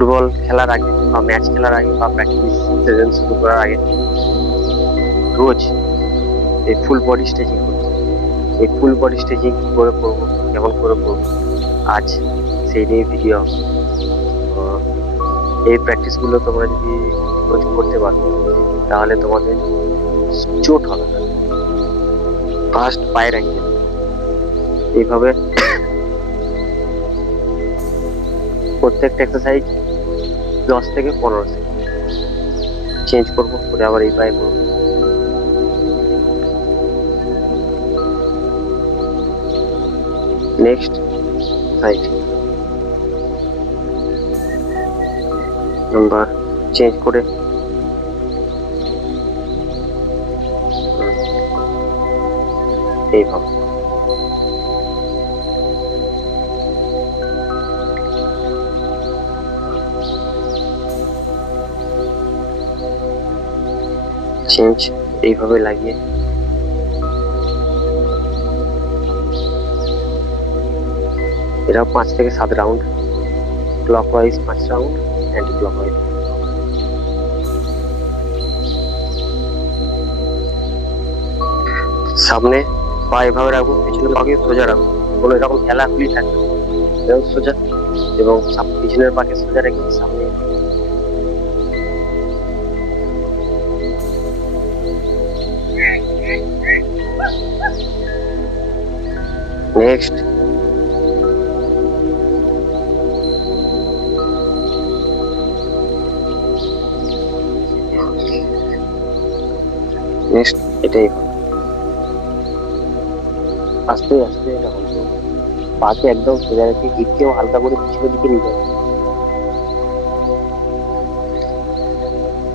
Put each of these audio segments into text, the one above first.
ফুটবল খেলার আগে বা ম্যাচ খেলার আগে বা প্র্যাকটিস সেশন শুরু করার আগে রোজ এই ফুল বডি স্ট্রেচিং করতে হবে। এই ফুল বডি স্ট্রেচিং কি করে করবো, কেমন করে করবো, আজ সেই নিয়ে ভিডিও হবে। তো এই প্র্যাকটিস গুলো তোমরা যদি রোজ করতে পারো তাহলে তোমাদের চোট হবে না। ফার্স্ট পায়ের অ্যাঙ্গেল এইভাবে প্রত্যেকটা এক্সারসাইজ 10 থেকে 15 সেকেন্ড চেঞ্জ করবো, করে আবার এই পায়ে করবো। নেক্সট সাইড নাম্বার চেঞ্জ করে এইভাবে চেঞ্জ এইভাবে লাগিয়ে এরা 5 থেকে 7 round, clockwise 5 round, anti clockwise. সামনে পা এভাবে রাখবো, পিছনে পাকে সোজা রাখবো, কোনো এরকম হেলাখুলি থাকবে এরকম সোজা, এবং পিছনের পাকে সোজা রেখে সামনে নেক্সট নেক্সট এটাই আস্তে আস্তে এরকম পাকে একদম সোজা রেখে হিপকেও হালকা করে পিছনের দিকে নিয়ে যাবে।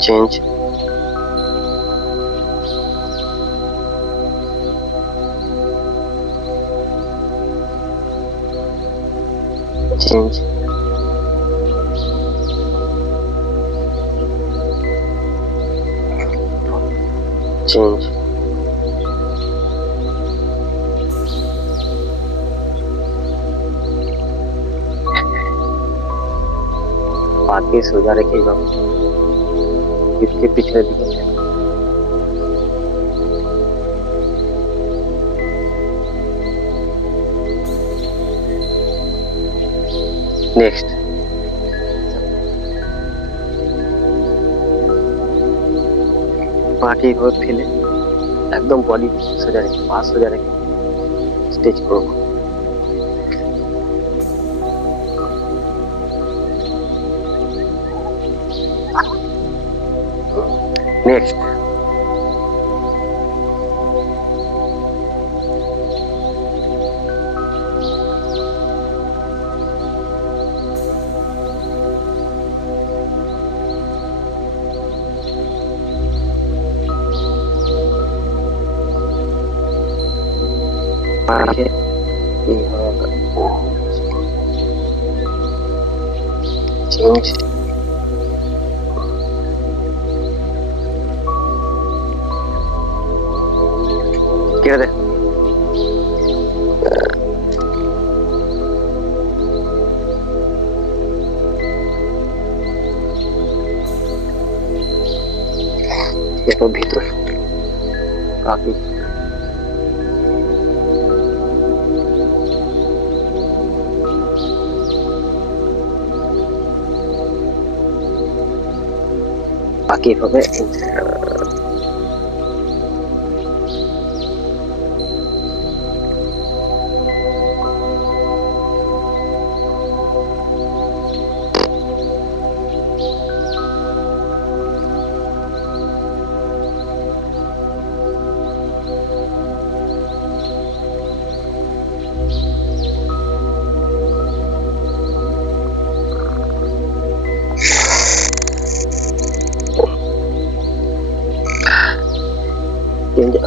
চেঞ্জ চেঞ্জ চেঞ্জ পাকে সোজা রেখে এইভাবে হিপকে পিছনের দিকে। নেক্সট পাকে এইভাবে ফেলে একদম বডি সোজা রেখে পা সোজা রেখে স্ট্রেচ করবো। নেক্সট পাকে চেঞ্জ কেটে দে। এরপর ভিতর পাকে পাকে এভাবে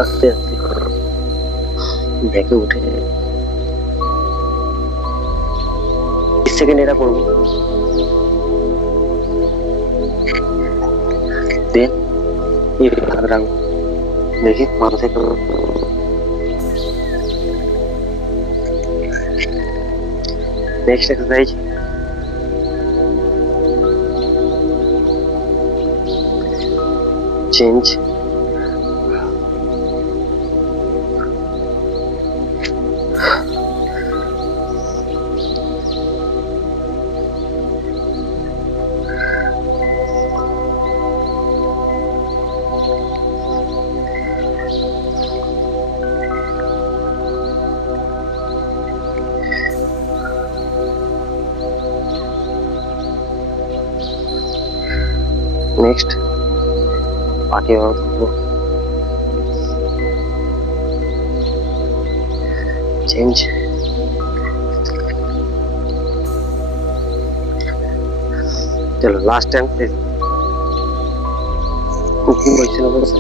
আস্তে আস্তে দেখে উঠে 20 সেকেন্ড এটা করবো। দেন হাত রাখবো, দেখি মাথা থেকে নেক্সট এক্সারসাইজ চেঞ্জ। নেক্সট বাকি চেঞ্জ। চলো লাস্ট টাইম কুকিং হয়েছিল বলছে